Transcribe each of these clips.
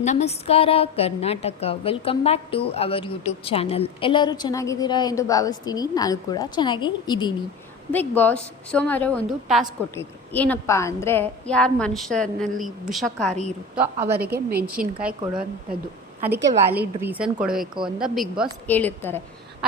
ನಮಸ್ಕಾರ, Karnataka. Welcome back to our YouTube channel ಎಲ್ಲರೂ ಚೆನ್ನಾಗಿದ್ದೀರಾ ಎಂದು ಭಾವಿಸ್ತೀನಿ. ನಾನು ಕೂಡ ಚೆನ್ನಾಗಿ ಇದ್ದೀನಿ. ಬಿಗ್ ಬಾಸ್ ಸೋಮವಾರ ಒಂದು ಟಾಸ್ಕ್ ಕೊಟ್ಟಿದ್ರು. ಏನಪ್ಪ ಅಂದರೆ, ಯಾರು ಮನುಷ್ಯನಲ್ಲಿ ವಿಷಕಾರಿ ಇರುತ್ತೋ ಅವರಿಗೆ ಮೆಣಸಿನ್ಕಾಯಿ ಕೊಡುವಂಥದ್ದು ಅದಕ್ಕೆ ವ್ಯಾಲಿಡ್ ರೀಸನ್ ಕೊಡಬೇಕು ಅಂತ ಬಿಗ್ ಬಾಸ್ ಹೇಳಿರ್ತಾರೆ.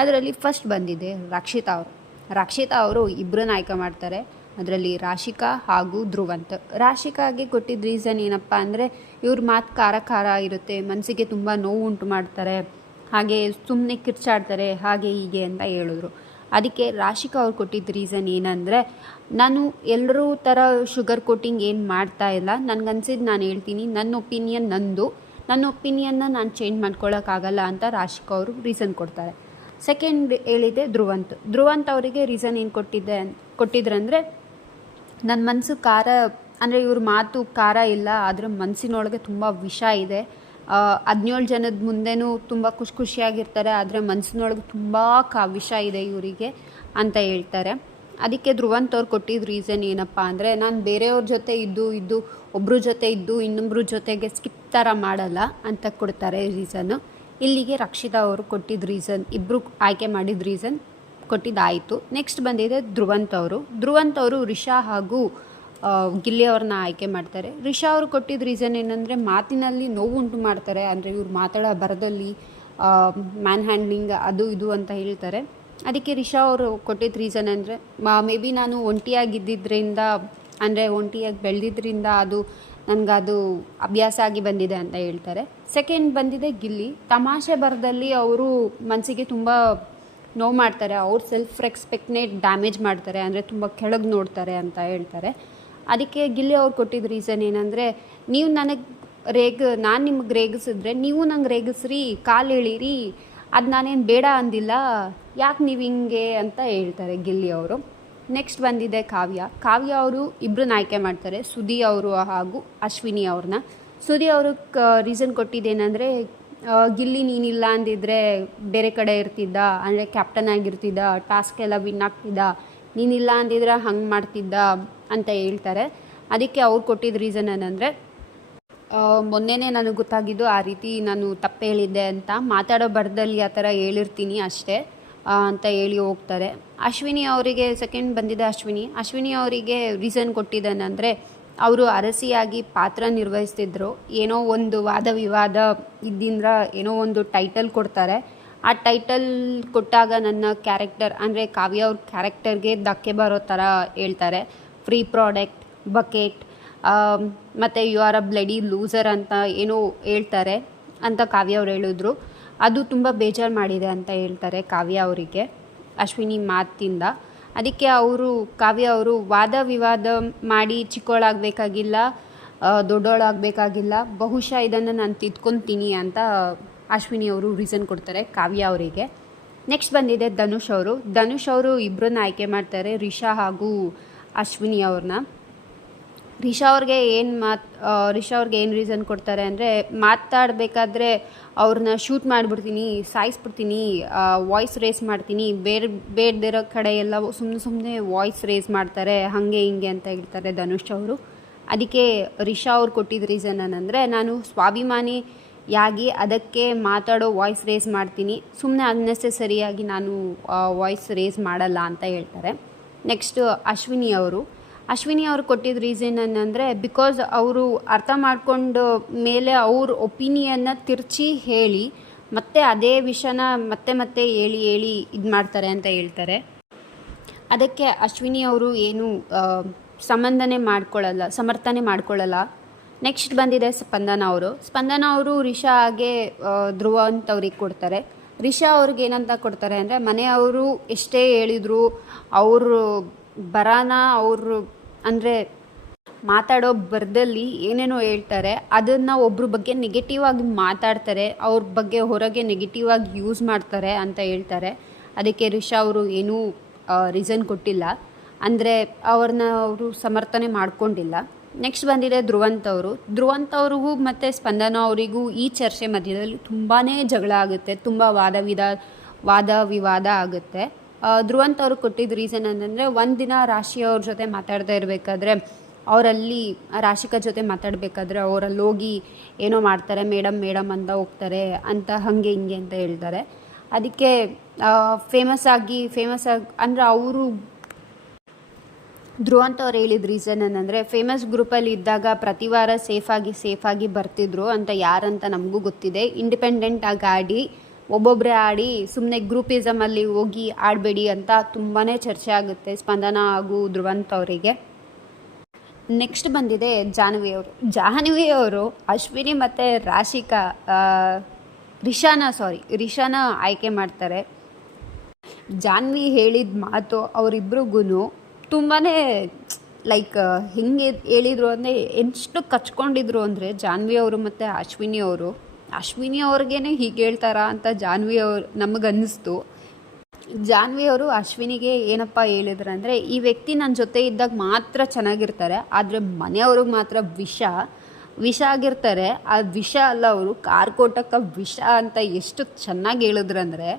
ಅದರಲ್ಲಿ ಫಸ್ಟ್ ಬಂದಿದೆ ರಕ್ಷಿತಾ ಅವರು. ರಕ್ಷಿತಾ ಅವರು ಇಬ್ಬರನ್ನ ಆಯ್ಕೆ ಮಾಡ್ತಾರೆ. ಅದರಲ್ಲಿ ರಾಶಿಕಾ ಹಾಗೂ ಧ್ರುವಂತ್. ರಾಶಿಕಾಗೆ ಕೊಟ್ಟಿದ್ದ ರೀಸನ್ ಏನಪ್ಪ ಅಂದರೆ ಇವ್ರ ಮಾತು ಖಾರ ಖಾರ ಇರುತ್ತೆ ಮನಸ್ಸಿಗೆ ತುಂಬ ನೋವು ಉಂಟು ಮಾಡ್ತಾರೆ, ಹಾಗೆ ಸುಮ್ಮನೆ ಕಿರ್ಚಾಡ್ತಾರೆ, ಹಾಗೆ ಹೀಗೆ ಅಂತ ಹೇಳಿದ್ರು. ಅದಕ್ಕೆ ರಾಶಿಕಾ ಅವ್ರು ಕೊಟ್ಟಿದ್ದ ರೀಸನ್ ಏನಂದರೆ, ನಾನು ಎಲ್ಲರೂ ಥರ ಶುಗರ್ ಕೋಟಿಂಗ್ ಏನು ಮಾಡ್ತಾ ಇಲ್ಲ. ನನಗನ್ಸಿದ್ದು ನಾನು ಹೇಳ್ತೀನಿ ನನ್ನ ಒಪಿನಿಯನ್ ನಂದು. ನನ್ನ ಒಪಿನಿಯನ್ನ ನಾನು ಚೇಂಜ್ ಮಾಡ್ಕೊಳ್ಳೋಕ್ಕಾಗಲ್ಲ ಅಂತ ರಾಶಿಕಾ ಅವರು ರೀಸನ್ ಕೊಡ್ತಾರೆ. ಸೆಕೆಂಡ್ ಹೇಳಿದೆ ಧ್ರುವಂತ್. ಧ್ರುವಂತ್ ಅವರಿಗೆ ರೀಸನ್ ಏನು ಕೊಟ್ಟಿದ್ದೆ, ಕೊಟ್ಟಿದ್ರಂದರೆ ನನ್ನ ಮನಸ್ಸು ಖಾರ ಅಂದರೆ ಇವ್ರ ಮಾತು ಖಾರ ಇಲ್ಲ, ಆದರೆ ಮನಸ್ಸಿನೊಳಗೆ ತುಂಬ ವಿಷ ಇದೆ. ಹದಿನೇಳು ಜನದ ಮುಂದೆನೂ ತುಂಬ ಖುಷಿ ಖುಷಿಯಾಗಿರ್ತಾರೆ, ಆದರೆ ಮನಸ್ಸಿನೊಳಗೆ ತುಂಬ ಕಾ, ವಿಷ ಇದೆ ಇವರಿಗೆ ಅಂತ ಹೇಳ್ತಾರೆ. ಅದಕ್ಕೆ ಧ್ರುವಂತ್ ಅವ್ರು ಕೊಟ್ಟಿದ್ದ ರೀಸನ್ ಏನಪ್ಪ ಅಂದರೆ, ನಾನು ಬೇರೆಯವ್ರ ಜೊತೆ ಇದ್ದು ಇದ್ದು ಒಬ್ಬರ ಜೊತೆ ಇದ್ದು ಇನ್ನೊಬ್ಬರ ಜೊತೆಗೆ ಸ್ಕಿಪ್ ಥರ ಮಾಡಲ್ಲ ಅಂತ ಕೊಡ್ತಾರೆ ರೀಸನ್ನು ಇಲ್ಲಿಗೆ ರಕ್ಷಿತಾ ಅವರು ಕೊಟ್ಟಿದ್ದ ರೀಸನ್ ಇಬ್ಬರು ಆಯ್ಕೆ ಮಾಡಿದ ರೀಸನ್ ಕೊಟ್ಟಿದ್ದಾಯಿತು ನೆಕ್ಸ್ಟ್ ಬಂದಿದೆ ಧ್ರುವಂತ್ ಅವರು ಧ್ರುವಂತ್ ಅವರು ರಿಷಾ ಹಾಗೂ ಗಿಲ್ಲಿ ಅವ್ರನ್ನ ಆಯ್ಕೆ ಮಾಡ್ತಾರೆ. ರಿಷಾ ಅವರು ಕೊಟ್ಟಿದ್ದ ರೀಸನ್ ಏನಂದರೆ ಮಾತಿನಲ್ಲಿ ನೋವು ಉಂಟು ಮಾಡ್ತಾರೆ. ಅಂದರೆ ಇವ್ರು ಮಾತಾಡೋ ಬರದಲ್ಲಿ ಮ್ಯಾನ್ ಹ್ಯಾಂಡ್ಲಿಂಗ್ ಅದು ಇದು ಅಂತ ಹೇಳ್ತಾರೆ. ಅದಕ್ಕೆ ರಿಷಾ ಅವರು ಕೊಟ್ಟಿದ್ದ ರೀಸನ್ ಅಂದರೆ, ಮೇ ಬಿ ನಾನು ಒಂಟಿಯಾಗಿದ್ದಿದ್ದರಿಂದ ಅಂದರೆ ಒಂಟಿಯಾಗಿ ಬೆಳೆದಿದ್ದರಿಂದ ಅದು ನನಗದು ಅಭ್ಯಾಸ ಆಗಿ ಬಂದಿದೆ ಅಂತ ಹೇಳ್ತಾರೆ. ಸೆಕೆಂಡ್ ಬಂದಿದೆ ಗಿಲ್ಲಿ. ತಮಾಷೆ ಬರದಲ್ಲಿ ಅವರು ಮನಸ್ಸಿಗೆ ತುಂಬ ನೋವು ಮಾಡ್ತಾರೆ. ಅವ್ರ ಸೆಲ್ಫ್ ರೆಸ್ಪೆಕ್ಟ್ನೇ ಡ್ಯಾಮೇಜ್ ಮಾಡ್ತಾರೆ. ಅಂದರೆ ತುಂಬ ಕೆಳಗೆ ನೋಡ್ತಾರೆ ಅಂತ ಹೇಳ್ತಾರೆ. ಅದಕ್ಕೆ ಗಿಲ್ಲಿ ಅವ್ರು ಕೊಟ್ಟಿದ್ದ ರೀಸನ್ ಏನಂದರೆ, ನೀವು ನನಗೆ ರೇಗ, ನಾನು ನಿಮಗೆ ರೇಗಿಸಿದ್ರೆ ನೀವು ನಂಗೆ ರೇಗಿಸ್ರಿ, ಕಾಲು ಎಳೀರಿ, ಅದು ನಾನೇನು ಬೇಡ ಅಂದಿಲ್ಲ, ಯಾಕೆ ನೀವು ಹಿಂಗೆ ಅಂತ ಹೇಳ್ತಾರೆ ಗಿಲ್ಲಿ ಅವರು. ನೆಕ್ಸ್ಟ್ ಬಂದಿದೆ ಕಾವ್ಯ. ಕಾವ್ಯ ಅವರು ಇಬ್ಬರನ್ನ ಆಯ್ಕೆ ಮಾಡ್ತಾರೆ ಸುದಿ ಅವರು ಹಾಗೂ ಅಶ್ವಿನಿ ಅವ್ರನ್ನ. ಸುದಿ ಅವರು ಕ ರೀಸನ್ ಕೊಟ್ಟಿದ್ದೇನೆಂದರೆ ಗಿಲ್ಲಿ ನೀನಿಲ್ಲ ಅಂದಿದ್ರೆ ಬೇರೆ ಕಡೆ ಇರ್ತಿದ್ದ, ಅಂದರೆ ಕ್ಯಾಪ್ಟನ್ ಆಗಿರ್ತಿದ್ದ ಟಾಸ್ಕ್ ಎಲ್ಲ ವಿನ್ ಆಗ್ತಿದ್ದ, ನೀನಿಲ್ಲ ಅಂದಿದ್ರೆ ಹಂಗೆ ಮಾಡ್ತಿದ್ದ ಅಂತ ಹೇಳ್ತಾರೆ. ಅದಕ್ಕೆ ಅವ್ರು ಕೊಟ್ಟಿದ್ದ ರೀಸನ್ ಏನಂದರೆ ಮೊನ್ನೆನೇ ನನಗೆ ಗೊತ್ತಾಗಿದ್ದು ಆ ರೀತಿ ನಾನು ತಪ್ಪು ಹೇಳಿದ್ದೆ ಅಂತ. ಮಾತಾಡೋ ಬರದಲ್ಲಿ ಆ ಥರ ಹೇಳಿರ್ತೀನಿ ಅಷ್ಟೇ ಅಂತ ಹೇಳಿ ಹೋಗ್ತಾರೆ. ಅಶ್ವಿನಿ ಅವರಿಗೆ ಸೆಕೆಂಡ್ ಬಂದಿದೆ ಅಶ್ವಿನಿ. ಅಶ್ವಿನಿ ಅವರಿಗೆ ರೀಸನ್ ಕೊಟ್ಟಿದ್ದಾನಂದರೆ ಅವರು ಅರಸಿಯಾಗಿ ಪಾತ್ರ ನಿರ್ವಹಿಸ್ತಿದ್ರು. ಏನೋ ಒಂದು ವಾದ ವಿವಾದ ಇದ್ದಿಂದ ಏನೋ ಒಂದು ಟೈಟಲ್ ಕೊಡ್ತಾರೆ. ಆ ಟೈಟಲ್ ಕೊಟ್ಟಾಗ ನನ್ನ ಕ್ಯಾರೆಕ್ಟರ್ ಅಂದರೆ ಕಾವ್ಯ ಅವ್ರ ಕ್ಯಾರೆಕ್ಟರ್ಗೆ ಧಕ್ಕೆ ಬರೋ ಥರ ಹೇಳ್ತಾರೆ. ಫ್ರೀ ಪ್ರಾಡಕ್ಟ್ ಬಕೆಟ್ ಮತ್ತು you are a bloody loser ಅಂತ ಏನೋ ಹೇಳ್ತಾರೆ ಅಂತ ಕಾವ್ಯ ಅವ್ರು ಹೇಳಿದ್ರು. ಅದು ತುಂಬ ಬೇಜಾರು ಮಾಡಿದೆ ಅಂತ ಹೇಳ್ತಾರೆ ಕಾವ್ಯ ಅವರಿಗೆ, ಅಶ್ವಿನಿ ಮಾತಿಂದ. ಅದಕ್ಕೆ ಅವರು, ಕಾವ್ಯ ಅವರು ವಾದ ವಿವಾದ ಮಾಡಿ ಚಿಕ್ಕವಳಾಗಬೇಕಾಗಿಲ್ಲ ದೊಡ್ಡವಳಾಗಬೇಕಾಗಿಲ್ಲ ಬಹುಶಃ ಇದನ್ನು ನಾನು ತಿದ್ಕೊತೀನಿ ಅಂತ ಅಶ್ವಿನಿ ಅವರು ರೀಸನ್ ಕೊಡ್ತಾರೆ ಕಾವ್ಯ ಅವರಿಗೆ. ನೆಕ್ಸ್ಟ್ ಬಂದಿದೆ ಧನುಷ್ ಅವರು. ಧನುಷ್ ಅವರು ಇಬ್ಬರನ್ನ ಆಯ್ಕೆ ಮಾಡ್ತಾರೆ, ರಿಷಾ ಹಾಗೂ ಅಶ್ವಿನಿ ಅವ್ರನ್ನ. ರಿಷಾ ಅವ್ರಿಗೆ ಏನು ಮಾತು ರಿಷಾ ಅವ್ರಿಗೆ ಏನು ರೀಸನ್ ಕೊಡ್ತಾರೆ ಅಂದರೆ ಮಾತಾಡಬೇಕಾದ್ರೆ ಅವ್ರನ್ನ ಶೂಟ್ ಮಾಡಿಬಿಡ್ತೀನಿ, ಸಾಯಿಸ್ಬಿಡ್ತೀನಿ ವಾಯ್ಸ್ ರೇಸ್ ಮಾಡ್ತೀನಿ, ಬೇರೆ, ಬೇಡದಿರೋ ಕಡೆ ಎಲ್ಲ ಸುಮ್ಮನೆ ಸುಮ್ಮನೆ ವಾಯ್ಸ್ ರೇಸ್ ಮಾಡ್ತಾರೆ, ಹಾಗೆ ಹಿಂಗೆ ಅಂತ ಹೇಳ್ತಾರೆ ಧನುಷ್ ಅವರು. ಅದಕ್ಕೆ ರಿಷಾ ಅವ್ರು ಕೊಟ್ಟಿದ್ದ ರೀಸನ್ ಏನಂದರೆ ನಾನು ಸ್ವಾಭಿಮಾನಿಯಾಗಿ ಅದಕ್ಕೆ ಮಾತಾಡೋ ವಾಯ್ಸ್ ರೇಸ್ ಮಾಡ್ತೀನಿ ಸುಮ್ಮನೆ ಅನ್ನೆಸೆಸರಿಯಾಗಿ ನಾನು ವಾಯ್ಸ್ ರೇಸ್ ಮಾಡಲ್ಲ ಅಂತ ಹೇಳ್ತಾರೆ. ನೆಕ್ಸ್ಟ್ ಅಶ್ವಿನಿ ಅವರು. ಅಶ್ವಿನಿ ಅವರು ಕೊಟ್ಟಿದ್ದ ರೀಸನ್ ಏನಂದರೆ ಬಿಕಾಸ್ ಅವರು ಅರ್ಥ ಮಾಡ್ಕೊಂಡು ಮೇಲೆ ಅವ್ರ ಒಪಿನಿಯನ್ನ ತಿರ್ಚಿ ಹೇಳಿ ಮತ್ತೆ ಅದೇ ವಿಷಯನ ಮತ್ತೆ ಮತ್ತೆ ಹೇಳಿ ಹೇಳಿ ಇದು ಮಾಡ್ತಾರೆ ಅಂತ ಹೇಳ್ತಾರೆ. ಅದಕ್ಕೆ ಅಶ್ವಿನಿ ಅವರು ಏನು ಸಂಬಂಧನೆ ಮಾಡ್ಕೊಳ್ಳಲ್ಲ ಸಮರ್ಥನೆ ಮಾಡ್ಕೊಳ್ಳಲ್ಲ ನೆಕ್ಸ್ಟ್ ಬಂದಿದೆ ಸ್ಪಂದನ ಅವರು. ಸ್ಪಂದನ ಅವರು ರಿಷಾ ಹಾಗೆ ಆ, ಧ್ರುವ ಅಂತ ಅವ್ರಿಗೆ ಕೊಡ್ತಾರೆ. ರಿಷಾ ಅವ್ರಿಗೆ ಏನಂತ ಕೊಡ್ತಾರೆ ಅಂದರೆ ಮನೆಯವರು ಎಷ್ಟೇ ಹೇಳಿದ್ರು ಅವರು ಬರಾನ ಅವರು ಅಂದರೆ ಮಾತಾಡೋ ಬರದಲ್ಲಿ ಏನೇನೋ ಹೇಳ್ತಾರೆ, ಅದನ್ನು ಒಬ್ರ ಬಗ್ಗೆ ನೆಗೆಟಿವ್ ಆಗಿ ಮಾತಾಡ್ತಾರೆ, ಅವ್ರ ಬಗ್ಗೆ ಹೊರಗೆ ನೆಗೆಟಿವ್ ಆಗಿ ಯೂಸ್ ಮಾಡ್ತಾರೆ ಅಂತ ಹೇಳ್ತಾರೆ. ಅದಕ್ಕೆ ರಿಷಾ ಅವರು ಏನೂ ರೀಸನ್ ಕೊಟ್ಟಿಲ್ಲ. ಅಂದರೆ ಅವ್ರನ್ನ ಅವರು ಸಮರ್ಥನೆ ಮಾಡ್ಕೊಂಡಿಲ್ಲ. ನೆಕ್ಸ್ಟ್ ಬಂದಿದೆ ಧ್ರುವಂತ್ ಅವರು. ಧ್ರುವಂತ್ ಅವ್ರಿಗೂ ಮತ್ತು ಸ್ಪಂದನ ಅವರಿಗೂ ಈ ಚರ್ಚೆ ಮಧ್ಯದಲ್ಲಿ ತುಂಬಾ ಜಗಳ ಆಗುತ್ತೆ, ತುಂಬ ವಾದ ವಿದ, ವಾದ ವಿವಾದ ಆಗುತ್ತೆ. ಧ್ರುವಂತ ಅವರು ಕೊಟ್ಟಿದ್ದ ರೀಸನ್ ಅಂತಂದರೆ ಒಂದಿನ ರಾಶಿ ಅವ್ರ ಜೊತೆ ಮಾತಾಡ್ತಾ ಇರಬೇಕಾದ್ರೆ, ಅವರಲ್ಲಿ ರಾಶಿಕಾ ಜೊತೆ ಮಾತಾಡಬೇಕಾದ್ರೆ ಅವರಲ್ಲಿ ಹೋಗಿ ಏನೋ ಮಾಡ್ತಾರೆ ಮೇಡಮ್ ಮೇಡಮ್ ಅಂತ ಹೋಗ್ತಾರೆ, ಅಂತ ಹಾಗೆ ಹಿಂಗೆ ಅಂತ ಹೇಳ್ತಾರೆ. ಅದಕ್ಕೆ ಫೇಮಸ್ ಆಗಿ ಫೇಮಸ್ ಆಗಿ, ಅಂದರೆ ಅವರು ಧ್ರುವಂತ್ ಅವ್ರು ಹೇಳಿದ ರೀಸನ್ ಏನಂದರೆ ಫೇಮಸ್ ಗ್ರೂಪಲ್ಲಿ ಇದ್ದಾಗ ಪ್ರತಿ ವಾರ ಸೇಫಾಗಿ ಸೇಫಾಗಿ ಬರ್ತಿದ್ರು ಅಂತ ಯಾರಂತ ನಮಗೂ ಗೊತ್ತಿದೆ. ಇಂಡಿಪೆಂಡೆಂಟ್ ಆಗಿ ಆಡಿ ಒಬ್ಬೊಬ್ಬರೇ ಆಡಿ ಸುಮ್ಮನೆ ಗ್ರೂಪಿಸಮಲ್ಲಿ ಹೋಗಿ ಆಡಬೇಡಿ ಅಂತ ತುಂಬಾ ಚರ್ಚೆ ಆಗುತ್ತೆ ಸ್ಪಂದನ ಹಾಗೂ ಧ್ರುವಂತ ಅವರಿಗೆ. ನೆಕ್ಸ್ಟ್ ಬಂದಿದೆ ಜಾಹ್ನವಿ ಅವರು. ಜಾಹ್ನವಿ ಅವರು ಅಶ್ವಿನಿ ಮತ್ತು ರಾಶಿಕಾ ರಿಷಾನ ಸಾರಿ ರಿಷಾನ ಆಯ್ಕೆ ಮಾಡ್ತಾರೆ. ಜಾನ್ವಿ ಹೇಳಿದ ಮಾತು ಅವರಿಬ್ರಿಗೂ ತುಂಬಾ ಲೈಕ್ ಹೆಂಗೆ ಹೇಳಿದರು ಅಂದರೆ, ಎಷ್ಟು ಕಚ್ಕೊಂಡಿದ್ರು ಅಂದರೆ, ಜಾನ್ವಿ ಅವರು ಮತ್ತು ಅಶ್ವಿನಿ ಅವರು. ಅಶ್ವಿನಿ ಅವ್ರಿಗೇ ಹೀಗೆ ಹೇಳ್ತಾರಾ ಅಂತ ಜಾನ್ವಿ ಅವ್ರು, ನಮಗನ್ನಿಸ್ತು. ಜಾನ್ವಿ ಅವರು ಅಶ್ವಿನಿಗೆ ಏನಪ್ಪ ಹೇಳಿದ್ರು ಅಂದರೆ, ಈ ವ್ಯಕ್ತಿ ನನ್ನ ಜೊತೆ ಇದ್ದಾಗ ಮಾತ್ರ ಚೆನ್ನಾಗಿರ್ತಾರೆ, ಆದರೆ ಮನೆಯವ್ರಿಗೆ ಮಾತ್ರ ವಿಷ ವಿಷ ಆಗಿರ್ತಾರೆ. ಆ ವಿಷ ಅಲ್ಲ ಅವರು ಕಾರ್ಕೋಟಕ ವಿಷ ಅಂತ ಎಷ್ಟು ಚೆನ್ನಾಗಿ ಹೇಳಿದ್ರಂದರೆ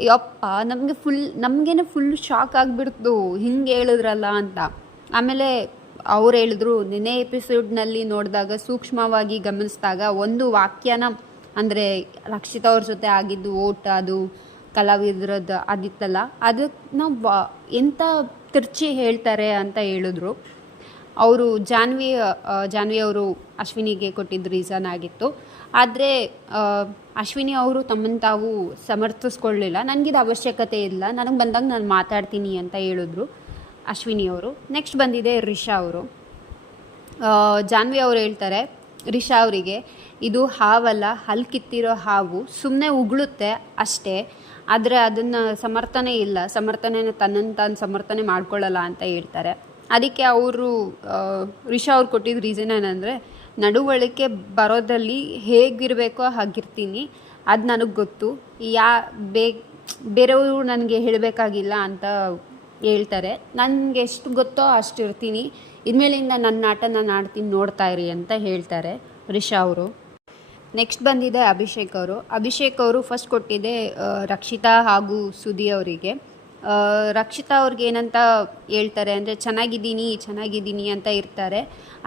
ಯಪ್ಪ, ನಮಗೆ ಫುಲ್ ನಮಗೇನೆ ಫುಲ್ ಶಾಕ್ ಆಗಿಬಿಡ್ತು, ಹಿಂಗೆ ಹೇಳಿದ್ರಲ್ಲ ಅಂತ. ಆಮೇಲೆ ಅವ್ರು ಹೇಳಿದ್ರು, ನಿನ್ನೆ ಎಪಿಸೋಡ್ನಲ್ಲಿ ನೋಡಿದಾಗ, ಸೂಕ್ಷ್ಮವಾಗಿ ಗಮನಿಸಿದಾಗ ಒಂದು ವಾಕ್ಯನ, ಅಂದರೆ ರಕ್ಷಿತಾ ಅವ್ರ ಜೊತೆ ಆಗಿದ್ದು ಓಟ್, ಅದು ಕಲಾವಿದ್ರದ್ದು ಅದಿತ್ತಲ್ಲ ಅದಕ್ಕೆ ನಾವು ವಾ- ಎಂಥ ತಿರ್ಚಿ ಹೇಳ್ತಾರೆ ಅಂತ ಹೇಳಿದ್ರು. ಅವರು ಜಾನ್ವಿ ಜಾನ್ವಿ ಅವರು ಅಶ್ವಿನಿಗೆ ಕೊಟ್ಟಿದ್ದ ರೀಸನ್ ಆಗಿತ್ತು. ಆದರೆ ಅಶ್ವಿನಿ ಅವರು ತಮ್ಮನ್ನು ತಾವು ಸಮರ್ಥಿಸ್ಕೊಳ್ಳಿಲ್ಲ. ನನಗಿದು ಅವಶ್ಯಕತೆ ಇಲ್ಲ. ನನಗೆ ಬಂದಾಗ ನಾನು ಮಾತಾಡ್ತೀನಿ ಅಂತ ಹೇಳಿದ್ರು ಅಶ್ವಿನಿ ಅವರು. ನೆಕ್ಸ್ಟ್ ಬಂದಿದೆ ರಿಷಾ ಅವರು. ಜಾನ್ವಿ ಅವರು ಹೇಳ್ತಾರೆ, ರಿಷಾ ಅವರಿಗೆ, ಇದು ಹಾವಲ್ಲ, ಹಲ್ ಕಿತ್ತಿರೋ ಹಾವು ಸುಮ್ಮನೆ ಉಗುಳುತ್ತೆ ಅಷ್ಟೇ. ಆದರೆ ಅದನ್ನು ಸಮರ್ಥನೆ ಇಲ್ಲ. ಸಮರ್ಥನೆನ ತನ್ನನ್ನು ತಾನು ಸಮರ್ಥನೆ ಮಾಡ್ಕೊಳ್ಳಲ್ಲ ಅಂತ ಹೇಳ್ತಾರೆ. ಅದಕ್ಕೆ ಅವರು ರಿಷಾ ಅವ್ರು ಕೊಟ್ಟಿದ್ದ ರೀಸನ್ ಏನಂದರೆ ನಡವಳಿಕೆ ಬರೋದಲ್ಲಿ ಹೇಗಿರಬೇಕೋ ಹಾಗಿರ್ತೀನಿ. ಅದು ನನಗೆ ಗೊತ್ತು. ಯಾ, ಬೇ, ಬೇರೆಯವರು ನನಗೆ ಹೇಳಬೇಕಾಗಿಲ್ಲ ಅಂತ ಹೇಳ್ತಾರೆ. ನನಗೆ ಎಷ್ಟು ಗೊತ್ತೋ ಅಷ್ಟು ಇರ್ತೀನಿ. ಇದ್ಮೇಲಿಂದ ನನ್ನ ಆಟ ನಾನು ಆಡ್ತೀನಿ ನೋಡ್ತಾ ಇರಿ ಅಂತ ಹೇಳ್ತಾರೆ ರಿಷಾ ಅವರು. ನೆಕ್ಸ್ಟ್ ಬಂದಿದೆ ಅಭಿಷೇಕ್ ಅವರು. ಅಭಿಷೇಕ್ ಅವರು ಫಸ್ಟ್ ಕೊಟ್ಟಿದ್ದೆ ರಕ್ಷಿತಾ ಹಾಗೂ ಸುದಿ ಅವರಿಗೆ. ರಕ್ಷಿತಾ ಅವ್ರಿಗೆ ಏನಂತ ಹೇಳ್ತಾರೆ ಅಂದರೆ, ಚೆನ್ನಾಗಿದ್ದೀನಿ ಚೆನ್ನಾಗಿದ್ದೀನಿ ಅಂತ ಇರ್ತಾರೆ.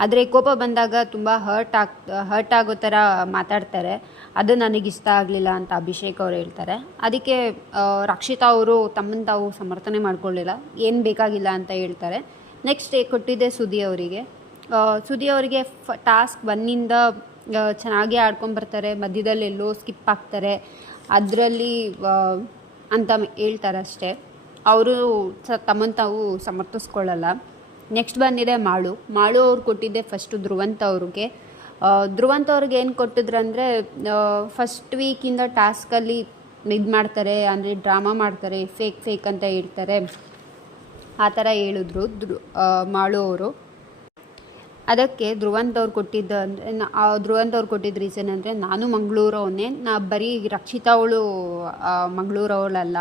ಆದರೆ ಕೋಪ ಬಂದಾಗ ತುಂಬ ಹರ್ಟ್ ಆಗ್ ಹರ್ಟ್ ಆಗೋ ಥರ ಮಾತಾಡ್ತಾರೆ. ಅದು ನನಗೆ ಇಷ್ಟ ಆಗಲಿಲ್ಲ ಅಂತ ಅಭಿಷೇಕ್ ಅವರು ಹೇಳ್ತಾರೆ. ಅದಕ್ಕೆ ರಕ್ಷಿತಾ ಅವರು ತಮ್ಮನ್ನು ತಾವು ಸಮರ್ಥನೆ ಮಾಡ್ಕೊಳ್ಳಿಲ್ಲ. ಏನು ಬೇಕಾಗಿಲ್ಲ ಅಂತ ಹೇಳ್ತಾರೆ. ನೆಕ್ಸ್ಟ್ ಕೊಟ್ಟಿದ್ದೆ ಸುದಿ ಅವರಿಗೆ. ಸುದಿ ಅವರಿಗೆ ಫ ಟಾಸ್ಕ್ ಬಂದಿಂದ ಚೆನ್ನಾಗಿ ಆಡ್ಕೊಂಬರ್ತಾರೆ ಮಧ್ಯದಲ್ಲಿ ಎಲ್ಲೋ ಸ್ಕಿಪ್ ಆಗ್ತಾರೆ. ಅದರಲ್ಲಿ ಅಂತ ಹೇಳ್ತಾರೆ ಅಷ್ಟೇ. ಅವರು ತಮ್ಮನ್ನು ತಾವು ಸಮರ್ಥಿಸ್ಕೊಳ್ಳಲ್ಲ. ನೆಕ್ಸ್ಟ್ ಬಂದಿದೆ ಮಾಳು. ಮಾಳು ಅವ್ರು ಕೊಟ್ಟಿದ್ದೆ ಫಸ್ಟು ಧ್ರುವಂತ ಅವ್ರಿಗೆ. ಧ್ರುವಂತ ಅವ್ರಿಗೆ ಏನು ಕೊಟ್ಟಿದ್ರಂದರೆ ಫಸ್ಟ್ ವೀಕಿಂದ ಟಾಸ್ಕಲ್ಲಿ ಇದು ಮಾಡ್ತಾರೆ, ಅಂದರೆ ಡ್ರಾಮಾ ಮಾಡ್ತಾರೆ ಫೇಕ್ ಫೇಕ್ ಅಂತ ಹೇಳ್ತಾರೆ. ಆ ಥರ ಹೇಳಿದ್ರು ಮಾಳು ಅವರು. ಅದಕ್ಕೆ ಧ್ರುವಂತ ಅವ್ರು ಕೊಟ್ಟಿದ್ದ ಅಂದರೆ ಧ್ರುವಂತ ಅವ್ರು ಕೊಟ್ಟಿದ್ದ ರೀಸನ್ ಅಂದರೆ, ನಾನು ಮಂಗಳೂರವನ್ನೇ, ನಾ ಬರೀ ರಕ್ಷಿತಾ ಅವಳು ಮಂಗಳೂರವಳಲ್ಲ.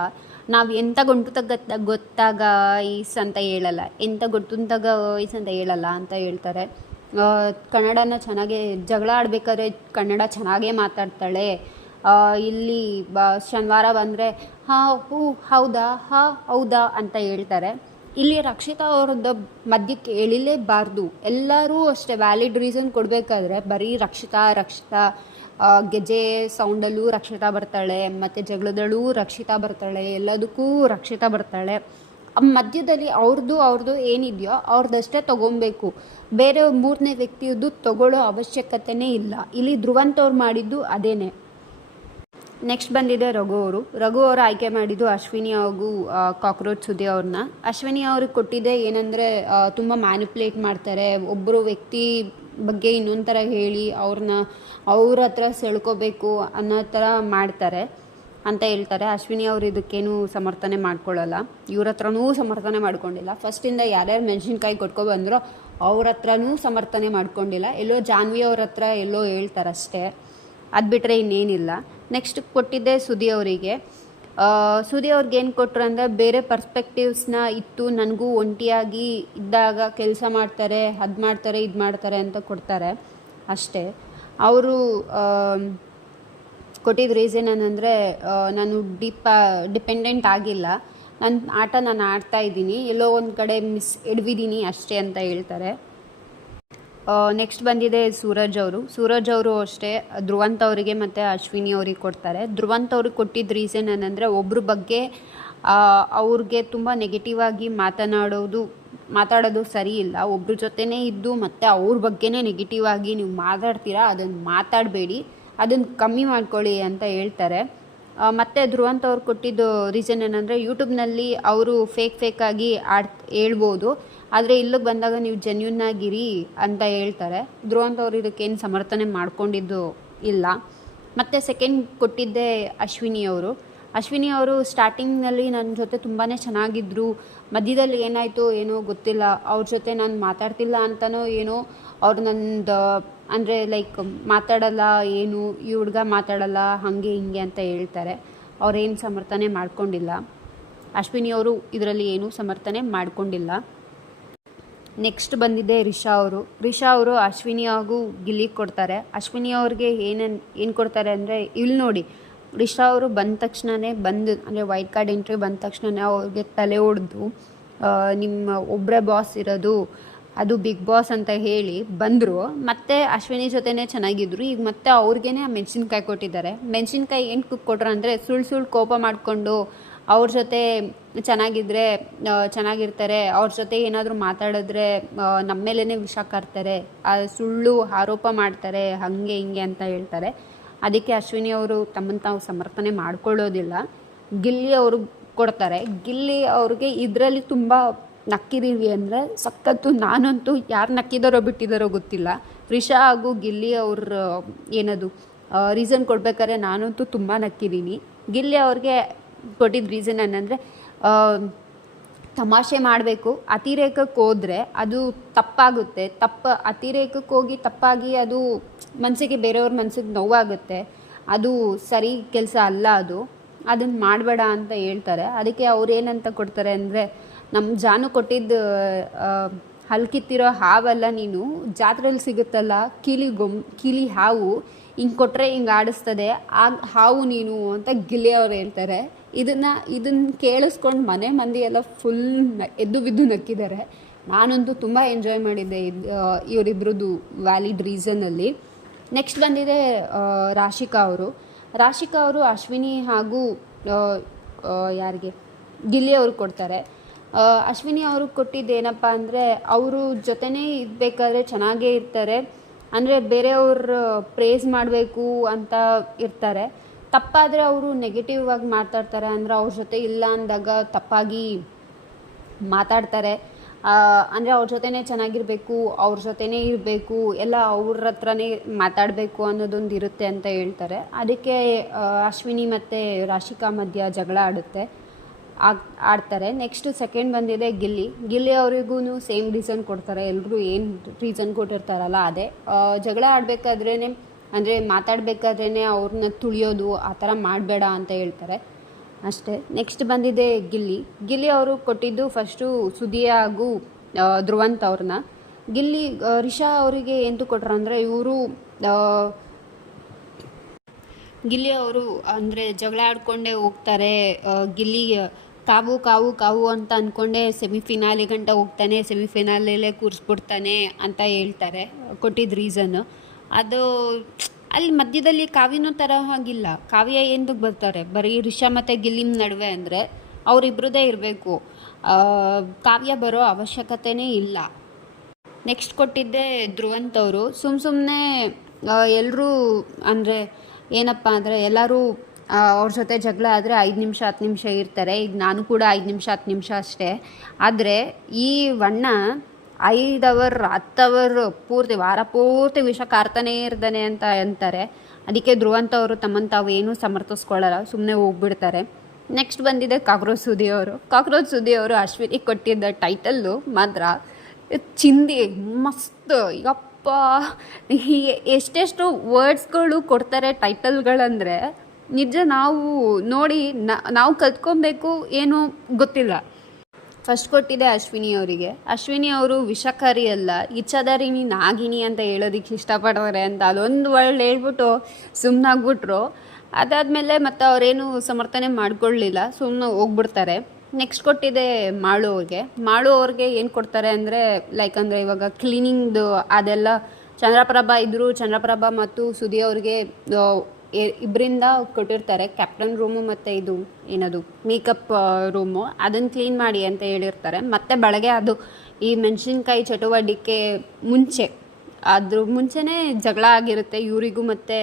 ನಾವು ಎಂಥ ಗಂಟು ತಗ ಗೊತ್ತಾಗ ಈಸ್ ಅಂತ ಹೇಳಲ್ಲ. ಎಂಥ ಗೊತ್ತುಂತಾಗ ಈಸ್ ಅಂತ ಹೇಳಲ್ಲ ಅಂತ ಹೇಳ್ತಾರೆ. ಕನ್ನಡನ ಚೆನ್ನಾಗೇ ಜಗಳ ಆಡಬೇಕಾದ್ರೆ ಕನ್ನಡ ಚೆನ್ನಾಗೇ ಮಾತಾಡ್ತಾಳೆ. ಇಲ್ಲಿ ಬ, ಶನಿವಾರ ಬಂದರೆ, ಹಾಂ, ಹೂ, ಹೌದಾ? ಹಾಂ, ಹೌದಾ? ಅಂತ ಹೇಳ್ತಾರೆ. ಇಲ್ಲಿ ರಕ್ಷಿತಾ ಅವ್ರದ್ದು ಮಧ್ಯಕ್ಕೆ ಎಳಿಲೇಬಾರ್ದು ಎಲ್ಲರೂ ಅಷ್ಟೇ ವ್ಯಾಲಿಡ್ ರೀಸನ್ ಕೊಡಬೇಕಾದ್ರೆ ಬರೀ ರಕ್ಷಿತಾ ರಕ್ಷಿತಾ ಗೆಜೆ ಸೌಂಡಲ್ಲೂ ರಕ್ಷಿತಾ ಬರ್ತಾಳೆ, ಮತ್ತು ಜಗಳದಲ್ಲೂ ರಕ್ಷಿತಾ ಬರ್ತಾಳೆ, ಎಲ್ಲದಕ್ಕೂ ರಕ್ಷಿತಾ ಬರ್ತಾಳೆ. ಮಧ್ಯದಲ್ಲಿ ಅವ್ರದ್ದು ಅವ್ರದ್ದು ಏನಿದೆಯೋ ಅವ್ರದ್ದಷ್ಟೇ ತೊಗೊಬೇಕು. ಬೇರೆ ಮೂರನೇ ವ್ಯಕ್ತಿಯದ್ದು ತಗೊಳ್ಳೋ ಅವಶ್ಯಕತೆನೇ ಇಲ್ಲ. ಇಲ್ಲಿ ಧ್ರುವಂತವ್ರು ಮಾಡಿದ್ದು ಅದೇನೆ. ನೆಕ್ಸ್ಟ್ ಬಂದಿದೆ ರಘು ಅವರು. ರಘು ಅವರು ಆಯ್ಕೆ ಮಾಡಿದ್ದು ಅಶ್ವಿನಿ ಹಾಗೂ ಕಾಕ್ರೋಚ್ ಸುದ್ದಿ ಅವ್ರನ್ನ. ಅಶ್ವಿನಿ ಅವ್ರಿಗೆ ಕೊಟ್ಟಿದ್ದೆ ಏನಂದರೆ ತುಂಬ ಮ್ಯಾನಿಪ್ಯುಲೇಟ್ ಮಾಡ್ತಾರೆ. ಒಬ್ಬರು ವ್ಯಕ್ತಿ ಬಗ್ಗೆ ಇನ್ನೊಂದು ಥರ ಹೇಳಿ ಅವ್ರನ್ನ, ಅವ್ರ ಹತ್ರ ಸೆಳ್ಕೋಬೇಕು ಅನ್ನೋ ಥರ ಮಾಡ್ತಾರೆ ಅಂತ ಹೇಳ್ತಾರೆ. ಅಶ್ವಿನಿ ಅವರು ಇದಕ್ಕೇನು ಸಮರ್ಥನೆ ಮಾಡ್ಕೊಳ್ಳಲ್ಲ. ಇವ್ರ ಹತ್ರನೂ ಸಮರ್ಥನೆ ಮಾಡ್ಕೊಂಡಿಲ್ಲ. ಫಸ್ಟಿಂದ ಯಾರ್ಯಾರು ಮೆಣಸಿನ್ಕಾಯಿ ಕೊಟ್ಕೊಬಂದ್ರೋ ಅವ್ರ ಹತ್ರನೂ ಸಮರ್ಥನೆ ಮಾಡ್ಕೊಂಡಿಲ್ಲ. ಎಲ್ಲೋ ಜಾನ್ವಿ ಅವ್ರ ಹತ್ರ ಎಲ್ಲೋ ಹೇಳ್ತಾರಷ್ಟೇ. ಅದು ಬಿಟ್ಟರೆ ಇನ್ನೇನಿಲ್ಲ. ನೆಕ್ಸ್ಟ್ ಕೊಟ್ಟಿದ್ದೆ ಸುದಿ ಅವರಿಗೆ. ಸುದಿ ಅವ್ರಿಗೆ ಏನು ಕೊಟ್ಟರು ಅಂದರೆ ಬೇರೆ ಪರ್ಸ್ಪೆಕ್ಟಿವ್ಸ್ನ ಇತ್ತು. ನನಗೂ ಒಂಟಿಯಾಗಿ ಇದ್ದಾಗ ಕೆಲಸ ಮಾಡ್ತಾರೆ, ಅದು ಮಾಡ್ತಾರೆ, ಇದು ಮಾಡ್ತಾರೆ ಅಂತ ಕೊಡ್ತಾರೆ. ಅಷ್ಟೇ. ಅವರು ಕೊಟ್ಟಿದ್ದ ರೀಸನ್ ಏನಂದರೆ ನಾನು ಡಿಪ ಡಿಪೆಂಡೆಂಟ್ ಆಗಿಲ್ಲ. ನನ್ನ ಆಟ ನಾನು ಆಡ್ತಾ ಇದ್ದೀನಿ. ಎಲ್ಲೋ ಒಂದು ಕಡೆ ಮಿಸ್ ಇಡ್ವಿದ್ದೀನಿ ಅಷ್ಟೇ ಅಂತ ಹೇಳ್ತಾರೆ. ನೆಕ್ಸ್ಟ್ ಬಂದಿದೆ ಸೂರಜ್ ಅವರು. ಸೂರಜ್ ಅವರು ಅಷ್ಟೇ, ಧ್ರುವಂತ್ ಅವರಿಗೆ ಮತ್ತು ಅಶ್ವಿನಿ ಅವರಿಗೆ ಕೊಡ್ತಾರೆ. ಧ್ರುವಂತ್ ಅವ್ರಿಗೆ ಕೊಟ್ಟಿದ್ದ ರೀಸನ್ ಏನಂದರೆ ಒಬ್ಬರ ಬಗ್ಗೆ ಅವ್ರಿಗೆ ತುಂಬ ನೆಗೆಟಿವ್ ಆಗಿ ಮಾತನಾಡೋದು, ಮಾತಾಡೋದು ಸರಿ ಇಲ್ಲ. ಒಬ್ರ ಜೊತೆನೇ ಇದ್ದು ಮತ್ತು ಅವ್ರ ಬಗ್ಗೆನೇ ನೆಗೆಟಿವ್ ಆಗಿ ನೀವು ಮಾತಾಡ್ತೀರಾ ಅದನ್ನು ಮಾತಾಡಬೇಡಿ. ಅದನ್ನು ಕಮ್ಮಿ ಮಾಡ್ಕೊಳ್ಳಿ ಅಂತ ಹೇಳ್ತಾರೆ. ಮತ್ತೆ ಧ್ರುವಂತ್ ಅವ್ರು ಕೊಟ್ಟಿದ್ದು ರೀಸನ್ ಏನಂದರೆ ಯೂಟ್ಯೂಬ್ನಲ್ಲಿ ಅವರು ಫೇಕ್ ಫೇಕಾಗಿ ಆಡ್, ಹೇಳ್ಬೋದು. ಆದರೆ ಇಲ್ಲಿಗೆ ಬಂದಾಗ ನೀವು ಜೆನ್ಯೂನ್ ಆಗಿರಿ ಅಂತ ಹೇಳ್ತಾರೆ. ಧ್ರುವಂತ್ ಅವ್ರು ಇದಕ್ಕೇನು ಸಮರ್ಥನೆ ಮಾಡ್ಕೊಂಡಿದ್ದು ಇಲ್ಲ. ಮತ್ತು ಸೆಕೆಂಡ್ ಕೊಟ್ಟಿದ್ದೆ ಅಶ್ವಿನಿ ಅವರು. ಅಶ್ವಿನಿ ಅವರು ಸ್ಟಾರ್ಟಿಂಗ್ನಲ್ಲಿ ನನ್ನ ಜೊತೆ ತುಂಬಾ ಚೆನ್ನಾಗಿದ್ದರು ಮಧ್ಯದಲ್ಲಿ ಏನಾಯಿತು ಏನೋ ಗೊತ್ತಿಲ್ಲ. ಅವ್ರ ಜೊತೆ ನಾನು ಮಾತಾಡ್ತಿಲ್ಲ ಅಂತಲೋ ಏನೋ ಅವ್ರು ನಂದು ಅಂದರೆ ಲೈಕ್ ಮಾತಾಡಲ್ಲ, ಏನು, ಈ ಹುಡುಗ ಮಾತಾಡಲ್ಲ, ಹಾಗೆ ಹಿಂಗೆ ಅಂತ ಹೇಳ್ತಾರೆ. ಅವ್ರೇನು ಸಮರ್ಥನೆ ಮಾಡ್ಕೊಂಡಿಲ್ಲ. ಅಶ್ವಿನಿ ಅವರು ಇದರಲ್ಲಿ ಏನೂ ಸಮರ್ಥನೆ ಮಾಡ್ಕೊಂಡಿಲ್ಲ. ನೆಕ್ಸ್ಟ್ ಬಂದಿದ್ದೆ ರಿಷಾ ಅವರು. ರಿಷಾ ಅವರು ಅಶ್ವಿನಿ ಹಾಗೂ ಗಿಲ್ಲಿ ಕೊಡ್ತಾರೆ. ಅಶ್ವಿನಿ ಅವ್ರಿಗೆ ಏನೇನು, ಏನು ಕೊಡ್ತಾರೆ ಅಂದರೆ ಇಲ್ಲಿ ನೋಡಿ, ರಿಷಾ ಅವರು ಬಂದ ತಕ್ಷಣವೇ ಬಂದು, ಅಂದರೆ ವೈಟ್ ಕಾರ್ಡ್ ಎಂಟ್ರಿ ಬಂದ ತಕ್ಷಣವೇ ಅವ್ರಿಗೆ ತಲೆ ಹೊಡೆದು ನಿಮ್ಮ ಒಬ್ಬರೇ ಬಾಸ್ ಇರೋದು ಅದು ಬಿಗ್ ಬಾಸ್ ಅಂತ ಹೇಳಿ ಬಂದರು. ಮತ್ತೆ ಅಶ್ವಿನಿ ಜೊತೆನೇ ಚೆನ್ನಾಗಿದ್ರು. ಈಗ ಮತ್ತೆ ಅವ್ರಿಗೇನೆ ಮೆಣಸಿನ್ಕಾಯಿ ಕೊಟ್ಟಿದ್ದಾರೆ. ಮೆಣಸಿನ್ಕಾಯಿ ಏನು ಕೊಟ್ರು ಅಂದರೆ ಸುಳ್ಳು ಸುಳ್ಳು ಕೋಪ ಮಾಡಿಕೊಂಡು ಅವ್ರ ಜೊತೆ ಚೆನ್ನಾಗಿದ್ದರೆ ಚೆನ್ನಾಗಿರ್ತಾರೆ. ಅವ್ರ ಜೊತೆ ಏನಾದರೂ ಮಾತಾಡಿದ್ರೆ ನಮ್ಮ ಮೇಲೇ ವಿಷ ಕರ್ತಾರೆ. ಆ ಸುಳ್ಳು ಆರೋಪ ಮಾಡ್ತಾರೆ, ಹಾಗೆ ಹಿಂಗೆ ಅಂತ ಹೇಳ್ತಾರೆ. ಅದಕ್ಕೆ ಅಶ್ವಿನಿ ಅವರು ತಮ್ಮನ್ನು ತಾವು ಸಮರ್ಥನೆ ಮಾಡ್ಕೊಳ್ಳೋದಿಲ್ಲ. ಗಿಲ್ಲಿ ಅವರು ಕೊಡ್ತಾರೆ. ಗಿಲ್ಲಿ ಅವ್ರಿಗೆ ಇದರಲ್ಲಿ ತುಂಬ ನಕ್ಕಿದೀವಿ ಅಂದರೆ ಸಖತ್ತು ನಾನಂತೂ ಯಾರು ನಕ್ಕಿದಾರೋ ಬಿಟ್ಟಿದ್ದಾರೋ ಗೊತ್ತಿಲ್ಲ. ರಿಷಾ ಹಾಗೂ ಗಿಲ್ಲಿ ಅವ್ರ, ಏನದು ರೀಸನ್ ಕೊಡ್ಬೇಕಾದ್ರೆ ನಾನಂತೂ ತುಂಬ ನಕ್ಕಿದ್ದೀನಿ ಗಿಲ್ಲಿ ಅವ್ರಿಗೆ ಕೊಟ್ಟಿದ್ದ ರೀಸನ್ ಏನಂದರೆ ತಮಾಷೆ ಮಾಡಬೇಕು. ಅತಿರೇಕಕ್ಕೆ ಹೋದರೆ ಅದು ತಪ್ಪಾಗುತ್ತೆ. ತಪ್ಪ, ಅತಿರೇಕಕ್ಕೆ ಹೋಗಿ ತಪ್ಪಾಗಿ ಅದು ಮನಸ್ಸಿಗೆ ಬೇರೆಯವ್ರ ಮನಸ್ಸಿಗೆ ನೋವಾಗುತ್ತೆ. ಅದು ಸರಿ ಕೆಲಸ ಅಲ್ಲ ಅದು. ಅದನ್ನು ಮಾಡಬೇಡ ಅಂತ ಹೇಳ್ತಾರೆ. ಅದಕ್ಕೆ ಅವ್ರು ಏನಂತ ಕೊಡ್ತಾರೆ ಅಂದರೆ ನಮ್ಮ ಜಾನು ಕೊಟ್ಟಿದ್ದು ಹಲ್ಕಿತ್ತಿರೋ ಹಾವಲ್ಲ ನೀನು ಜಾತ್ರೆಯಲ್ಲಿ ಸಿಗುತ್ತಲ್ಲ, ಕೀಲಿ ಗೊಮ್, ಕೀಲಿ ಹಾವು, ಹಿಂಗೆ ಕೊಟ್ಟರೆ ಹಿಂಗೆ ಆಡಿಸ್ತದೆ ಆ ಹಾವು ನೀನು ಅಂತ ಗಿಲ್ಲಿ ಅವ್ರು ಹೇಳ್ತಾರೆ. ಇದನ್ನು ಇದನ್ನು ಕೇಳಿಸ್ಕೊಂಡು ಮನೆ ಮಂದಿ ಎಲ್ಲ ಫುಲ್ ಎದ್ದು ಬಿದ್ದು ನಕ್ಕಿದ್ದಾರೆ. ನಾನಂತೂ ತುಂಬ ಎಂಜಾಯ್ ಮಾಡಿದ್ದೆ ಇದು ಇವರಿಬ್ರದ್ದು ವ್ಯಾಲಿಡ್ ರೀಸನಲ್ಲಿ. ನೆಕ್ಸ್ಟ್ ಬಂದಿದೆ ರಾಶಿಕಾ ಅವರು. ರಾಶಿಕಾ ಅವರು ಅಶ್ವಿನಿ ಹಾಗೂ ಯಾರಿಗೆ? ಗಿಲ್ಲಿ ಅವ್ರು ಕೊಡ್ತಾರೆ. ಅಶ್ವಿನಿ ಅವರು ಕೊಟ್ಟಿದ್ದು ಏನಪ್ಪ ಅಂದರೆ ಅವರು ಜೊತೆನೇ ಇರಬೇಕಾದ್ರೆ ಚೆನ್ನಾಗೇ ಇರ್ತಾರೆ. ಅಂದರೆ ಬೇರೆಯವ್ರ ಪ್ರೇಸ್ ಮಾಡಬೇಕು ಅಂತ ಇರ್ತಾರೆ. ತಪ್ಪಾದರೆ ಅವರು ನೆಗೆಟಿವ್ ಆಗಿ ಮಾತಾಡ್ತಾರೆ. ಅಂದರೆ ಅವ್ರ ಜೊತೆ ಇಲ್ಲ ಅಂದಾಗ ತಪ್ಪಾಗಿ ಮಾತಾಡ್ತಾರೆ. ಅಂದರೆ ಅವ್ರ ಜೊತೆನೇ ಚೆನ್ನಾಗಿರಬೇಕು, ಅವ್ರ ಜೊತೆನೇ ಇರಬೇಕು, ಎಲ್ಲ ಅವ್ರ ಹತ್ರನೇ ಮಾತಾಡಬೇಕು ಅನ್ನೋದೊಂದು ಇರುತ್ತೆ ಅಂತ ಹೇಳ್ತಾರೆ. ಅದಕ್ಕೆ ಅಶ್ವಿನಿ ಮತ್ತು ರಾಶಿಕಾ ಮಧ್ಯ ಜಗಳ ಆಡುತ್ತೆ. ಆಗ್ ಆಡ್ತಾರೆ. ನೆಕ್ಸ್ಟ್ ಸೆಕೆಂಡ್ ಬಂದಿದೆ ಗಿಲ್ಲಿ. ಗಿಲ್ಲಿ ಅವರಿಗೂ ಸೇಮ್ ರೀಸನ್ ಕೊಡ್ತಾರೆ. ಎಲ್ಲರೂ ಏನು ರೀಸನ್ ಕೊಟ್ಟಿರ್ತಾರಲ್ಲ ಅದೇ. ಜಗಳ ಆಡಬೇಕಾದ್ರೇ ಅಂದರೆ ಮಾತಾಡಬೇಕಾದ್ರೇ ಅವ್ರನ್ನ ತುಳಿಯೋದು ಆ ಥರ ಮಾಡಬೇಡ ಅಂತ ಹೇಳ್ತಾರೆ. ಅಷ್ಟೇ. ನೆಕ್ಸ್ಟ್ ಬಂದಿದೆ ಗಿಲ್ಲಿ. ಗಿಲ್ಲಿ ಅವರು ಕೊಟ್ಟಿದ್ದು ಫಸ್ಟು ಸುದಿಯ ಹಾಗೂ ಧ್ರುವಂತ್ ಅವ್ರನ್ನ. ಗಿಲ್ಲಿ ರಿಷಾ ಅವರಿಗೆ ಎಂತು ಕೊಟ್ರು ಅಂದರೆ ಇವರು ಗಿಲ್ಲಿ ಅವರು ಅಂದರೆ ಜಗಳ ಆಡ್ಕೊಂಡೇ ಹೋಗ್ತಾರೆ. ಗಿಲ್ಲಿ ಕಾವು ಕಾವು ಕಾವು ಅಂತ ಅಂದ್ಕೊಂಡೆ ಸೆಮಿಫಿನಾಲಿ ಗಂಟ ಹೋಗ್ತಾನೆ ಸೆಮಿಫಿನಾಲಲ್ಲೇ ಕೂರಿಸ್ಬಿಡ್ತಾನೆ ಅಂತ ಹೇಳ್ತಾರೆ, ಕೊಟ್ಟಿದ್ದ ರೀಸನ್ನು ಅದು ಅಲ್ಲಿ ಮಧ್ಯದಲ್ಲಿ ಕಾವ್ಯನೂ ಥರ ಹಾಗಿಲ್ಲ. ಕಾವ್ಯ ಎಂದಕ್ಕೆ ಬರ್ತಾರೆ? ಬರೀ ರಿಷಾ ಮತ್ತು ಗಿಲ್ಲಿಮ್ ನಡುವೆ ಅಂದರೆ ಅವರಿಬ್ಬರದೇ ಇರಬೇಕು. ಕಾವ್ಯ ಬರೋ ಅವಶ್ಯಕತೆನೇ ಇಲ್ಲ. ನೆಕ್ಸ್ಟ್ ಕೊಟ್ಟಿದ್ದೆ ಧ್ರುವಂತವರು ಸುಮ್ಮ ಸುಮ್ಮನೆ ಎಲ್ಲರೂ ಅಂದರೆ ಏನಪ್ಪ ಅಂದರೆ ಎಲ್ಲರೂ ಅವ್ರ ಜೊತೆ ಜಗಳ ಆದರೆ ಐದು ನಿಮಿಷ, ಹತ್ತು ನಿಮಿಷ ಇರ್ತಾರೆ. ಈಗ ನಾನು ಕೂಡ ಐದು ನಿಮಿಷ, ಹತ್ತು ನಿಮಿಷ ಅಷ್ಟೇ. ಆದರೆ ಈ ವಣ್ಣ ಐದು ಅವರ್, ಹತ್ತು ಅವರ್ ಪೂರ್ತಿ, ವಾರ ಪೂರ್ತಿ ವಿಷ ಕಾರ್ತಾನೇ ಇರ್ತಾನೆ ಅಂತ ಅಂತಾರೆ. ಅದಕ್ಕೆ ಧ್ರುವಂತವರು ತಮ್ಮನ್ನು ತಾವು ಏನೂ ಸಮರ್ಥಿಸ್ಕೊಳ್ಳಲ್ಲ. ಸುಮ್ಮನೆ ಹೋಗ್ಬಿಡ್ತಾರೆ. ನೆಕ್ಸ್ಟ್ ಬಂದಿದೆ ಕಾಕ್ರೋಚ್ ಸುದಿ ಅವರು. ಕಾಕ್ರೋಚ್ ಸುದಿ ಅವರು ಅಶ್ವಿನಿ ಕೊಟ್ಟಿದ್ದ ಟೈಟಲ್ಲು ಮಾತ್ರ ಚಿಂದಿ, ಮಸ್ತ್. ಯಪ್ಪ ಎಷ್ಟೆಷ್ಟು ವರ್ಡ್ಸ್ಗಳು ಕೊಡ್ತಾರೆ ಟೈಟಲ್ಗಳಂದರೆ ನಿಜ ನಾವು ನೋಡಿ ನಾವು ಕಲ್ತ್ಕೊಬೇಕು ಏನು ಗೊತ್ತಿಲ್ಲ. ಫಸ್ಟ್ ಕೊಟ್ಟಿದೆ ಅಶ್ವಿನಿ ಅವರಿಗೆ. ಅಶ್ವಿನಿ ಅವರು ವಿಷಕಾರಿ ಅಲ್ಲ ಇಚ್ಛಾದಾರಿನಿ ನಾಗಿನಿ ಅಂತ ಹೇಳೋದಕ್ಕೆ ಇಷ್ಟಪಡ್ತಾರೆ ಅಂತ ಅದೊಂದು ವರ್ಡ್ ಹೇಳ್ಬಿಟ್ಟು ಸುಮ್ಮನಾಗ್ಬಿಟ್ರು ಅದಾದಮೇಲೆ ಮತ್ತು ಅವರೇನು ಸಮರ್ಥನೆ ಮಾಡ್ಕೊಳ್ಳಿಲ್ಲ ಸುಮ್ಮನೆ ಹೋಗ್ಬಿಡ್ತಾರೆ. ನೆಕ್ಸ್ಟ್ ಕೊಟ್ಟಿದೆ ಮಾಳು ಅವ್ರಿಗೆ. ಮಾಳು ಅವ್ರಿಗೆ ಏನು ಕೊಡ್ತಾರೆ ಅಂದರೆ ಲೈಕ್ ಅಂದರೆ ಇವಾಗ ಕ್ಲೀನಿಂಗ್ದು ಅದೆಲ್ಲ ಚಂದ್ರಪ್ರಭಾ ಇದ್ದರು ಚಂದ್ರಪ್ರಭಾ ಮತ್ತು ಸುದಿ ಅವ್ರಿಗೆ ಇಬ್ಬರಿಂದ ಕೊಟ್ಟಿರ್ತಾರೆ. ಕ್ಯಾಪ್ಟನ್ ರೂಮು ಮತ್ತು ಇದು ಏನದು ಮೇಕಪ್ ರೂಮು ಅದನ್ನು ಕ್ಲೀನ್ ಮಾಡಿ ಅಂತ ಹೇಳಿರ್ತಾರೆ. ಮತ್ತು ಬೆಳಗ್ಗೆ ಅದು ಈ ಮೆಣಸಿನ್ಕಾಯಿ ಚಟುವಟಿಕೆ ಮುಂಚೆ, ಅದ್ರ ಮುಂಚೆನೇ ಜಗಳ ಆಗಿರುತ್ತೆ ಇವರಿಗೂ ಮತ್ತು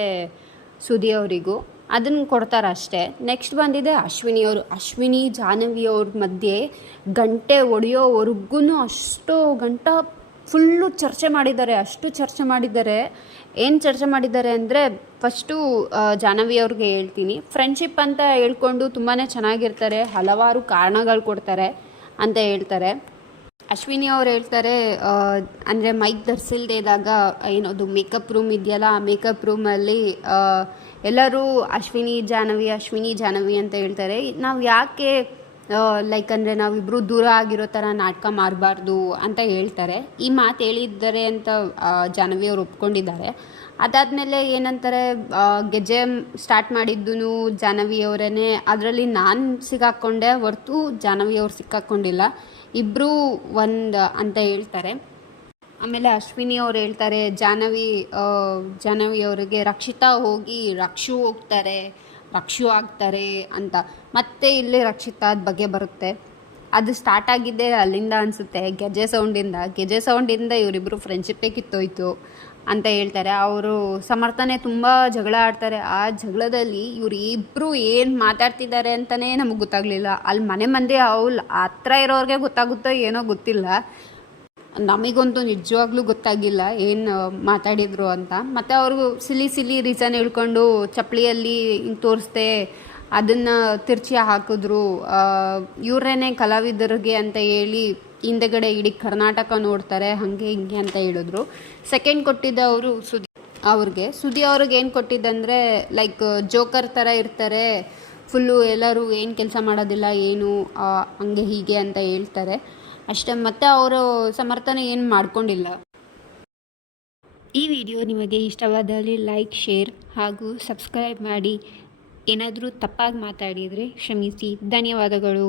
ಸುದಿ ಅವರಿಗೂ. ಅದನ್ನು ಕೊಡ್ತಾರೆ ಅಷ್ಟೇ. ನೆಕ್ಸ್ಟ್ ಬಂದಿದೆ ಅಶ್ವಿನಿ ಅವರು. ಅಶ್ವಿನಿ, ಜಾಹ್ನವಿ ಅವ್ರ ಮಧ್ಯೆ ಗಂಟೆ ಒಡೆಯೋವರೆಗೂ ಅಷ್ಟು ಗಂಟ ಫುಲ್ಲು ಚರ್ಚೆ ಮಾಡಿದ್ದಾರೆ, ಅಷ್ಟು ಚರ್ಚೆ ಮಾಡಿದ್ದಾರೆ. ಏನು ಚರ್ಚೆ ಮಾಡಿದ್ದಾರೆ ಅಂದರೆ, ಫಸ್ಟು ಜಾಹ್ನವಿ ಅವ್ರಿಗೆ ಹೇಳ್ತೀನಿ. ಫ್ರೆಂಡ್ಶಿಪ್ ಅಂತ ಹೇಳ್ಕೊಂಡು ತುಂಬಾ ಚೆನ್ನಾಗಿರ್ತಾರೆ, ಹಲವಾರು ಕಾರಣಗಳು ಕೊಡ್ತಾರೆ ಅಂತ ಹೇಳ್ತಾರೆ. ಅಶ್ವಿನಿ ಅವ್ರು ಹೇಳ್ತಾರೆ ಅಂದರೆ ಮೈಕ್ ಧರಿಸಿಲ್ದೇ ಇದ್ದಾಗ ಏನದು ಮೇಕಪ್ ರೂಮ್ ಇದೆಯಲ್ಲ, ಆ ಮೇಕಪ್ ರೂಮಲ್ಲಿ ಎಲ್ಲರೂ ಅಶ್ವಿನಿ, ಜಾಹ್ನವಿ ಅಶ್ವಿನಿ, ಜಾಹ್ನವಿ ಅಂತ ಹೇಳ್ತಾರೆ. ನಾವು ಯಾಕೆ ಲೈಕ್ ಅಂದರೆ ನಾವಿಬ್ಬರು ದೂರ ಆಗಿರೋ ಥರ ನಾಟಕ ಮಾಡಬಾರ್ದು ಅಂತ ಹೇಳ್ತಾರೆ. ಈ ಮಾತು ಹೇಳಿದ್ದಾರೆ ಅಂತ ಜಾನವಿ ಅವ್ರು ಒಪ್ಕೊಂಡಿದ್ದಾರೆ. ಅದಾದಮೇಲೆ ಏನಂತಾರೆ ಗೆಜ್ಜೆ ಸ್ಟಾರ್ಟ್ ಮಾಡಿದ್ದು ಜಾಹ್ನವಿ ಅವರೇ ಅದರಲ್ಲಿ ನಾನು ಸಿಕ್ಕಾಕ್ಕೊಂಡೆ ಹೊರ್ತು ಜಾಹ್ನವಿ ಅವ್ರು ಸಿಕ್ಕಾಕ್ಕೊಂಡಿಲ್ಲ ಇಬ್ಬರೂ ಒಂದು ಅಂತ ಹೇಳ್ತಾರೆ. ಆಮೇಲೆ ಅಶ್ವಿನಿ ಅವ್ರು ಹೇಳ್ತಾರೆ, ಜಾಹ್ನವಿ ಜಾನವಿ ಅವರಿಗೆ ರಕ್ಷಿತಾ ಹೋಗಿ ರಕ್ಷು ಹೋಗ್ತಾರೆ. ರಕ್ಷು ಆಗ್ತಾರೆ ಅಂತ. ಮತ್ತೆ ಇಲ್ಲಿ ರಕ್ಷಿತಾದ ಬಗ್ಗೆ ಬರುತ್ತೆ. ಅದು ಸ್ಟಾರ್ಟ್ ಆಗಿದ್ದೆ ಅಲ್ಲಿಂದ ಅನಿಸುತ್ತೆ. ಗೆಜೆ ಸೌಂಡಿಂದ ಗೆಜೆ ಸೌಂಡಿಂದ ಇವರಿಬ್ಬರು ಫ್ರೆಂಡ್ಶಿಪ್ಪೇ ಕಿತ್ತೋಯ್ತು ಅಂತ ಹೇಳ್ತಾರೆ. ಅವರು ಸಮರ್ಥನೆ ತುಂಬ ಜಗಳ ಆಡ್ತಾರೆ. ಆ ಜಗಳದಲ್ಲಿ ಇವರು ಇಬ್ಬರು ಏನು ಮಾತಾಡ್ತಿದ್ದಾರೆ ಅಂತಲೇ ನಮಗೆ ಗೊತ್ತಾಗಲಿಲ್ಲ. ಅಲ್ಲಿ ಮನೆ ಮಂದಿ, ಅವ್ಲು ಹತ್ರ ಇರೋರಿಗೆ ಗೊತ್ತಾಗುತ್ತೋ ಏನೋ ಗೊತ್ತಿಲ್ಲ. ನಮಗಂತೂ ನಿಜವಾಗ್ಲೂ ಗೊತ್ತಾಗಿಲ್ಲ ಏನು ಮಾತಾಡಿದ್ರು ಅಂತ. ಮತ್ತು ಅವ್ರಿಗೂ ಸಿಲಿ ಸಿಲಿ ರೀಸನ್ ಹೇಳ್ಕೊಂಡು ಚಪ್ಪಲಿಯಲ್ಲಿ ಹಿಂಗೆ ತೋರಿಸ್ದೆ ಅದನ್ನು ತಿರ್ಚಿ ಹಾಕಿದ್ರು. ಇವರೇನೆ ಕಲಾವಿದರಿಗೆ ಅಂತ ಹೇಳಿ ಹಿಂದೆಗಡೆ ಇಡೀ ಕರ್ನಾಟಕ ನೋಡ್ತಾರೆ, ಹಾಗೆ ಹಿಂಗೆ ಅಂತ ಹೇಳಿದ್ರು. ಸೆಕೆಂಡ್ ಕೊಟ್ಟಿದ್ದ ಅವರು ಸುದಿ, ಅವ್ರಿಗೆ. ಸುದಿ ಅವ್ರಿಗೆ ಏನು ಕೊಟ್ಟಿದ್ದಂದರೆ ಲೈಕ್ ಜೋಕರ್ ಥರ ಇರ್ತಾರೆ. ಫುಲ್ಲು ಎಲ್ಲರೂ ಏನು ಕೆಲಸ ಮಾಡೋದಿಲ್ಲ, ಏನು ಹಂಗೆ ಹೀಗೆ ಅಂತ ಹೇಳ್ತಾರೆ. ಅಷ್ಟೇ, ಮತ್ತೆ ಅವರು ಸಮರ್ಥನೆ ಏನು ಮಾಡ್ಕೊಂಡಿಲ್ಲ. ಈ ವಿಡಿಯೋ ನಿಮಗೆ ಇಷ್ಟವಾದಲ್ಲಿ ಲೈಕ್, ಶೇರ್ ಹಾಗೂ ಸಬ್ಸ್ಕ್ರೈಬ್ ಮಾಡಿ. ಏನಾದರೂ ತಪ್ಪಾಗಿ ಮಾತಾಡಿದರೆ ಕ್ಷಮಿಸಿ. ಧನ್ಯವಾದಗಳು.